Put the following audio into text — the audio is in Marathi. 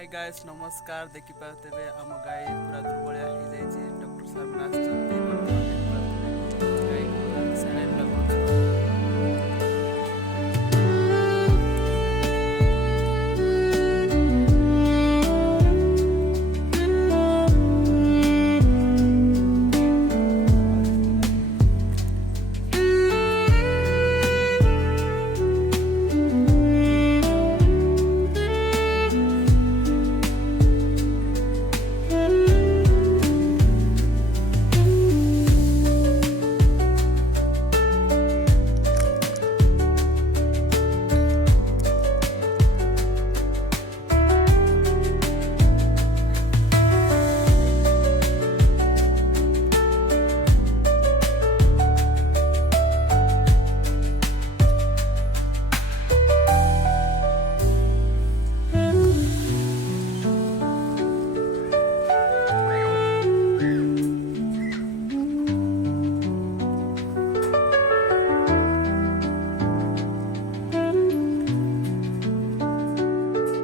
हाय गाइस नमस्कार देखिपारे आम गाई पूरा दुर्बलिया हो जाए डॉक्टर साहब आसछन्ते बर्तमान देखिपारे गाई को आम saline लगाउछु